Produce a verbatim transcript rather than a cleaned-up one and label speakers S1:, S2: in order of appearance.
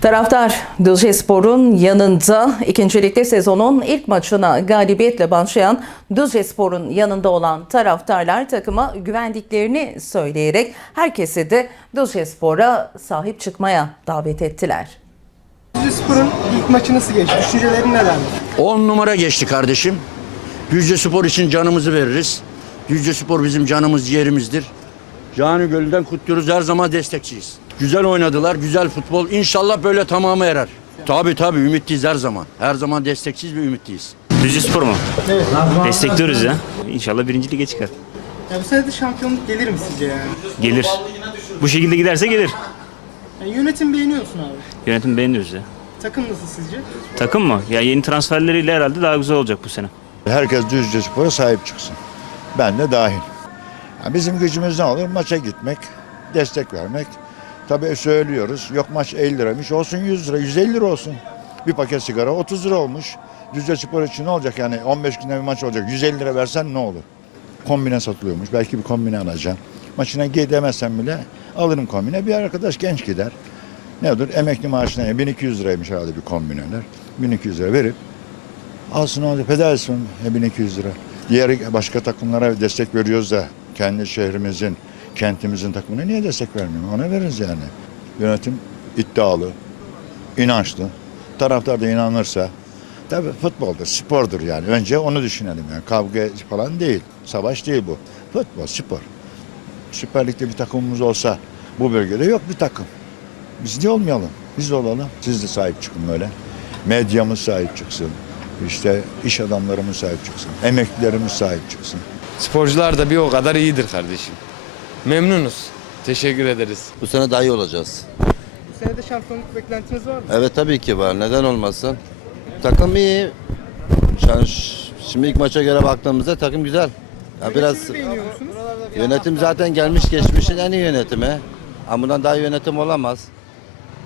S1: Taraftar Düzcespor'un yanında ikinci ligde sezonun ilk maçına galibiyetle başlayan Düzcespor'un yanında olan taraftarlar takıma güvendiklerini söyleyerek herkesi de Düzcespor'a sahip çıkmaya davet ettiler.
S2: Düzcespor'un ilk maçı nasıl geçti? Düşüncelerin nelerdir?
S3: on numara geçti kardeşim. Düzcespor için canımızı veririz. Düzcespor bizim canımız, ciğerimizdir. Canı gölünden kutluyoruz, her zaman destekçiyiz. Güzel oynadılar, güzel futbol. İnşallah böyle tamamı erer. Tabii tabii ümitliyiz her zaman. Her zaman destekçiyiz ve ümitliyiz.
S4: Düzcespor mu?
S2: Evet.
S4: Destekliyoruz ya. İnşallah birinci lige çıkar.
S2: Ya bu sene de şampiyonluk gelir mi sizce yani?
S4: Gelir. Bu şekilde giderse gelir.
S2: Yani yönetim beğeniyor musun abi?
S4: Yönetim beğeniyoruz ya.
S2: Takım nasıl sizce?
S4: Takım mı? Ya yeni transferleriyle herhalde daha güzel olacak bu sene.
S5: Herkes Düzcespor'a sahip çıksın. Ben de dahil. Ya bizim gücümüz ne olur? Maça gitmek, destek vermek. Tabii söylüyoruz. Yok maç elli liraymış. Olsun yüz lira, yüz elli lira olsun. Bir paket sigara otuz lira olmuş. Düzcespor için ne olacak yani? on beş günde bir maç olacak. yüz elli lira versen ne olur? Kombine satılıyormuş. Belki bir kombine alacağım. Maçına gidemezsem bile alırım kombine. Bir arkadaş genç gider. Ne olur? Emekli maaşına bin iki yüz liraymış herhalde bir kombineler. bin iki yüz lira verip alsın olacak. Feda etsin bin iki yüz lira. Diğer başka takımlara destek veriyoruz da kendi şehrimizin, kentimizin takımına niye destek vermiyor? Ona veririz yani. Yönetim iddialı, inançlı. Taraftar da inanırsa, tabii futboldur, spordur yani. Önce onu düşünelim yani. Kavga falan değil, savaş değil bu. Futbol, spor. Süper Lig'de bir takımımız olsa bu bölgede yok bir takım. Biz de olmayalım, biz de olalım. Siz de sahip çıkın böyle. Medyamız sahip çıksın. İşte iş adamlarımız sahip çıksın. Emeklilerimiz sahip çıksın.
S6: Sporcular da bir o kadar iyidir kardeşim. Memnunuz. Teşekkür ederiz.
S7: Bu sene daha iyi olacağız.
S2: Bu sene de şampiyonluk beklentiniz var mı?
S7: Evet tabii ki var. Neden olmasın? Takım iyi. Yani şimdi ilk maça göre baktığımızda takım güzel. Ya biraz
S2: Yönetimi beğeniyor musunuz?
S7: yönetim zaten gelmiş geçmişin en iyi yönetimi. Ama bundan daha iyi yönetim olamaz.